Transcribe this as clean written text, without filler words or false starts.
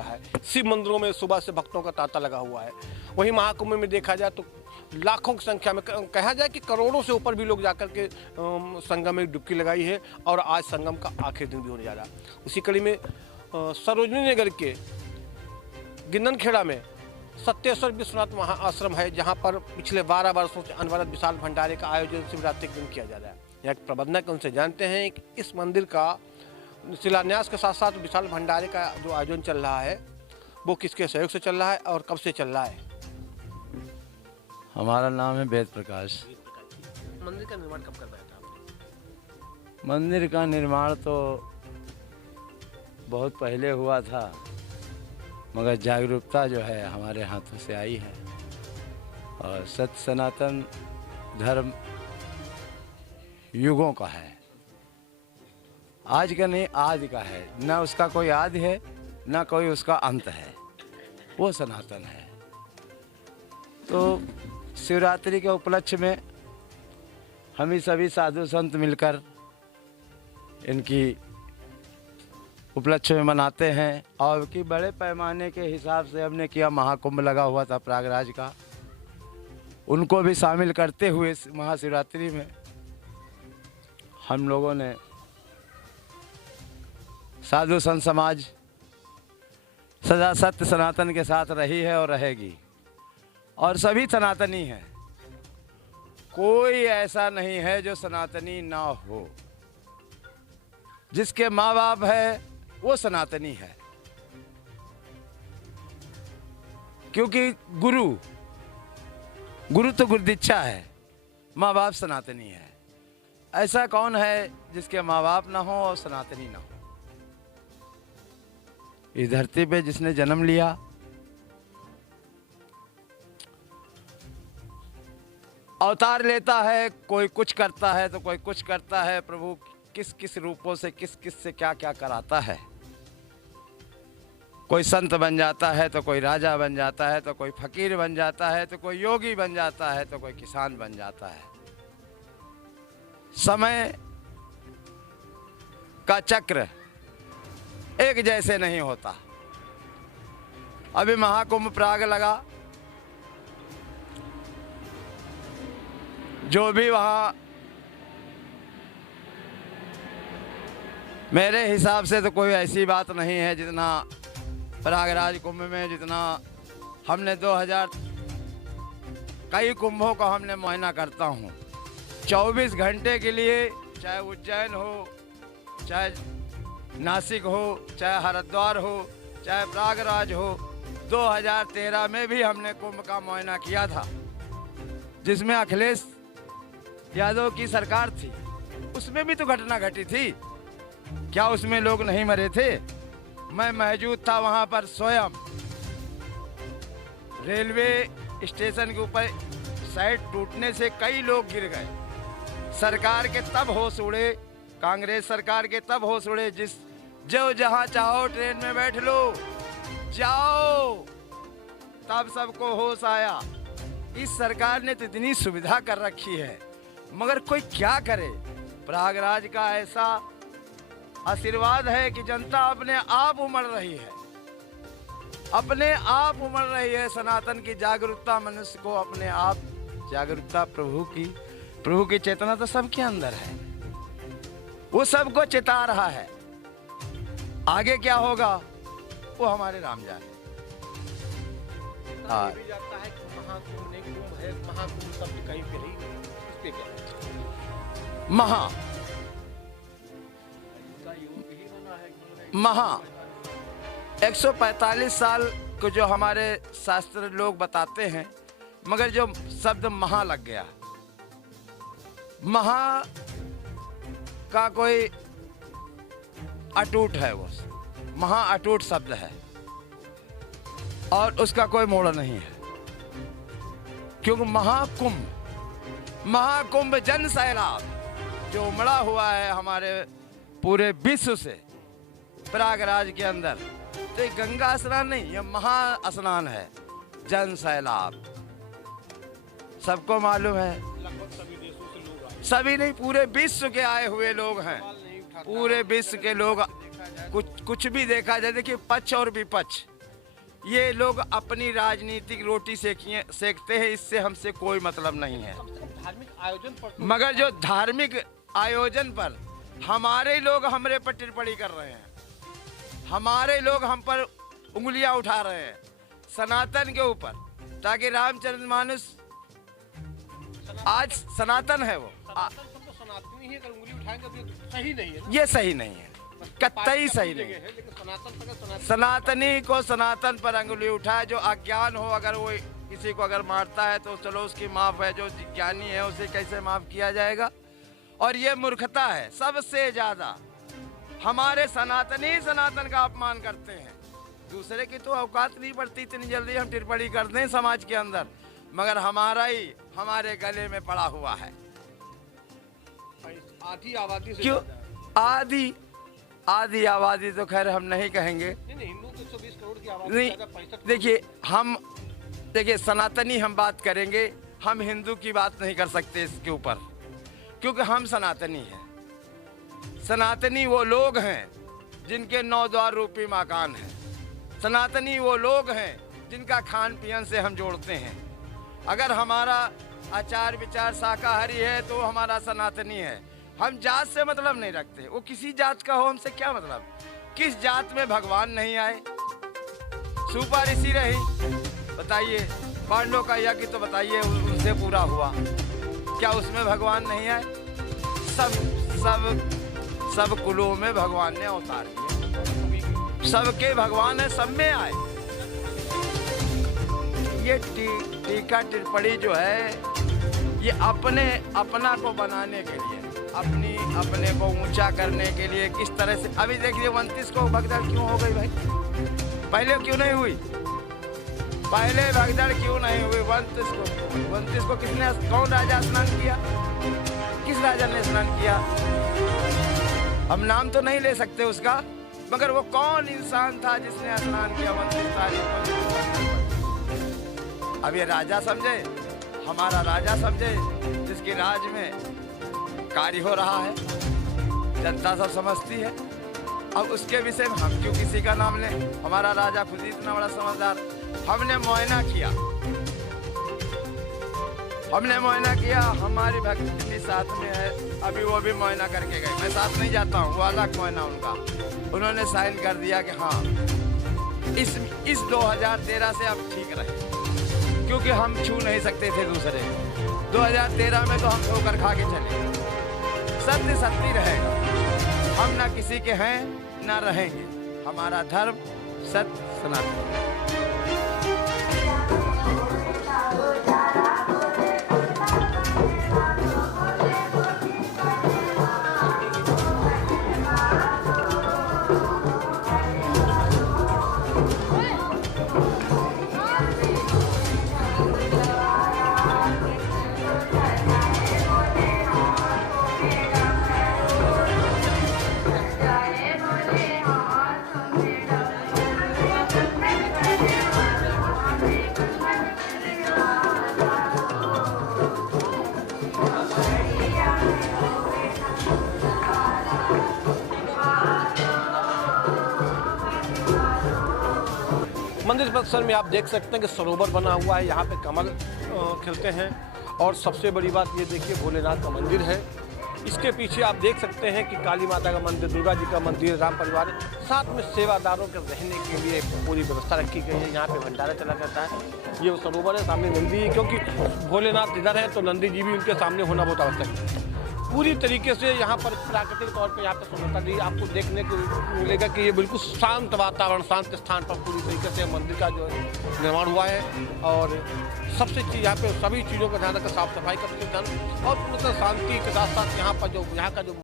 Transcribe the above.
रहा है। शिव मंदिरों में सुबह से भक्तों का तांता लगा हुआ है। वहीं महाकुंभ में देखा जाए तो लाखों की संख्या में, कहा जाए कि करोड़ों से ऊपर भी लोग जाकर के संगम में डुबकी लगाई है और आज संगम का आखिरी दिन भी होने जा रहा है। उसी कड़ी में सरोजनी नगर के गिंदनखेड़ा में सत्येश्वर विश्वनाथ महाआश्रम है, जहां पर पिछले 12 वर्षों से अनवरत विशाल भंडारे का आयोजन शिवरात्रि के दिन किया जा रहा है। यहाँ के प्रबंधक उनसे जानते हैं कि इस मंदिर का शिलान्यास के साथ साथ विशाल भंडारे का जो आयोजन चल रहा है वो किसके सहयोग से चल रहा है और कब से चल रहा है। हमारा नाम है वेद प्रकाश। मंदिर का निर्माण कब करवाया था आपने? मंदिर का निर्माण तो बहुत पहले हुआ था, मगर जागरूकता जो है हमारे हाथों से आई है और सत्य सनातन धर्म युगों का है, आज का नहीं आदि का है। न उसका कोई आदि है न कोई उसका अंत है, वो सनातन है। तो शिवरात्रि के उपलक्ष्य में हम ही सभी साधु संत मिलकर इनकी उपलक्ष्य में मनाते हैं। और कि बड़े पैमाने के हिसाब से हमने किया, महाकुंभ लगा हुआ था प्रयागराज का, उनको भी शामिल करते हुए महाशिवरात्रि में हम लोगों ने साधु संत समाज सदा सत्य सनातन के साथ रही है और रहेगी, और सभी सनातनी हैं। कोई ऐसा नहीं है जो सनातनी ना हो। जिसके माँ बाप है वो सनातनी है, क्योंकि गुरु तो गुरुदीक्षा है, माँ बाप सनातनी है। ऐसा कौन है जिसके माँ बाप ना हो और सनातनी ना हो। इस धरती पे जिसने जन्म लिया, अवतार लेता है, कोई कुछ करता है तो कोई कुछ करता है। प्रभु किस किस रूपों से किस किस से क्या क्या कराता है। कोई संत बन जाता है तो कोई राजा बन जाता है, तो कोई फकीर बन जाता है, तो कोई योगी बन जाता है, तो कोई किसान बन जाता है। समय का चक्र एक जैसे नहीं होता। अभी महाकुंभ प्राग लगा, जो भी वहाँ मेरे हिसाब से तो कोई ऐसी बात नहीं है जितना प्रयागराज कुंभ में, जितना हमने 2000 कई कुंभों का हमने मुआयना करता हूँ। 24 घंटे के लिए, चाहे उज्जैन हो, चाहे नासिक हो, चाहे हरिद्वार हो, चाहे प्रयागराज हो। 2013 में भी हमने कुंभ का मुआयना किया था, जिसमें अखिलेश यादव की सरकार थी। उसमें भी तो घटना घटी थी, क्या उसमें लोग नहीं मरे थे? मैं मौजूद था वहां पर स्वयं। रेलवे स्टेशन के ऊपर साइड टूटने से कई लोग गिर गए। सरकार के तब होश उड़े, कांग्रेस सरकार के तब होश उड़े, जो जहां चाहो ट्रेन में बैठ लो, जाओ, तब सबको होश आया। इस सरकार ने तो इतनी सुविधा कर रखी है, मगर कोई क्या करे। प्रयागराज का ऐसा आशीर्वाद है कि जनता अपने आप उमड़ रही है, अपने आप उमड़ रही है। सनातन की जागरूकता, मनुष्य को अपने आप जागरूकता, प्रभु की चेतना तो सबके अंदर है, वो सबको चिता रहा है। आगे क्या होगा वो हमारे राम जाने। ये भी जाता है कि महाकुंभ नहीं, कुंभ है, महाकुंभ शब्द कहीं पे नहीं, इस पे क्या है? महा 145 साल को जो हमारे शास्त्र लोग बताते हैं, मगर जो शब्द महा लग गया, महा का कोई अटूट है, वो महा अटूट शब्द है और उसका कोई मोड़ नहीं है। क्योंकि महाकुंभ जन सैलाब जो उमड़ा हुआ है हमारे पूरे विश्व से प्रयागराज के अंदर, तो ये गंगा स्नान नहीं, ये महा स्नान है, जन सैलाब। सबको मालूम है, लगभग सभी देशों से लोग आए, सभी नहीं पूरे विश्व के आए हुए लोग हैं, पूरे विश्व के लोग कुछ भी देखा जाए, देखिए पक्ष और विपक्ष, ये लोग अपनी राजनीतिक रोटी सेकते हैं, इससे हमसे कोई मतलब नहीं है। धार्मिक आयोजन पर मगर जो धार्मिक आयोजन पर हमारे लोग हमरे पर टिप्पणी कर रहे हैं, हमारे लोग हम पर उंगलियां उठा रहे हैं सनातन के ऊपर, ताकि रामचरितमानस आज सनातन है, वो तो सनातनी ही, अगर उंगली उठाएंगे तो ये सही नहीं है ना? ये सही नहीं है, कतई सही नहीं है। लेकिन सनातन पर सनातनी को सनातन पर अंगुली उठाए, जो अज्ञान हो, अगर वो किसी को अगर मारता है तो चलो उसकी माफ है, जो ज्ञानी है उसे कैसे माफ किया जाएगा? और ये मूर्खता है। सबसे ज्यादा हमारे सनातनी सनातन का अपमान करते हैं, दूसरे की तो औकात नहीं पड़ती इतनी जल्दी हम टिप्पणी कर दें समाज के अंदर, मगर हमारा ही हमारे गले में पड़ा हुआ है। आधी आबादी से क्यों? ज्यादा है। आधी आबादी तो खैर हम नहीं कहेंगे, नहीं, हिंदू तो 120 करोड़ की आबादी नहीं। से ज्यादा, 65 देखिए सनातनी हम बात करेंगे, हम हिंदू की बात नहीं कर सकते इसके ऊपर, क्योंकि हम सनातनी हैं। सनातनी वो लोग हैं जिनके 9 द्वार रूपी मकान है। सनातनी वो लोग हैं जिनका खान पीन से हम जोड़ते हैं। अगर हमारा आचार विचार शाकाहारी है तो हमारा सनातनी है। हम जात से मतलब नहीं रखते, वो किसी जात का हो, हमसे क्या मतलब। किस जात में भगवान नहीं आए? सुपर इसी रही, बताइए पांडवों का यज्ञ तो बताइए उनसे पूरा हुआ, क्या उसमें भगवान नहीं आए? सब कुलों में भगवान ने अवतार किया, सबके भगवान है, सब में आए। ये टीका टिप्पणी जो है, ये अपना को बनाने के लिए, अपने को ऊंचा करने के लिए किस तरह से। अभी देखिए 29 को भगदड़ क्यों हो गई भाई? पहले क्यों नहीं हुई? पहले भगदड़ क्यों नहीं हुई 29 को किसने, कौन राजा स्नान किया? किस राजा ने स्नान किया? हम नाम तो नहीं ले सकते उसका, मगर वो कौन इंसान था जिसने स्नान किया 29 तारीख को? अब ये राजा समझे, हमारा राजा समझे, जिसकी राज में कार्य हो रहा है, जनता सब समझती है। अब उसके विषय में हम क्यों किसी का नाम लें? हमारा राजा खुद ही इतना बड़ा समझदार। हमने मुआयना किया, हमारी भक्ति भी साथ में है, अभी वो भी मुआयना करके गए। मैं साथ नहीं जाता हूँ, वो अलग मुआयना उनका। उन्होंने साइन कर दिया कि हाँ इस 2013 से अब ठीक रहे, क्योंकि हम छू नहीं सकते थे दूसरे। 2013 में तो हम ठोकर खा के चले। सत्य सत्य रहेगा, हम ना किसी के हैं ना रहेंगे। हमारा धर्म सत्य सनातन। मंदिर परिसर में आप देख सकते हैं कि सरोवर बना हुआ है, यहाँ पे कमल खिलते हैं। और सबसे बड़ी बात ये देखिए, भोलेनाथ का मंदिर है। इसके पीछे आप देख सकते हैं कि काली माता का मंदिर, दुर्गा जी का मंदिर, राम परिवार, साथ में सेवादारों के रहने के लिए पूरी व्यवस्था रखी गई है। यहाँ पे भंडारा चला करता है। ये वो सरोवर है, सामने नंदी, क्योंकि भोलेनाथ इधर है तो नंदी जी भी उनके सामने होना बहुत आवश्यक है। पूरी तरीके से यहाँ पर प्राकृतिक तौर पे यहाँ पर सुंदरता दी आपको देखने को मिलेगा कि ये बिल्कुल शांत वातावरण, शांत स्थान पर पूरी तरीके से मंदिर का जो निर्माण हुआ है। और सबसे चीज़ यहाँ पे सभी चीज़ों का ध्यान रखकर साफ सफाई का ध्यान, और मतलब शांति के साथ साथ यहाँ का जो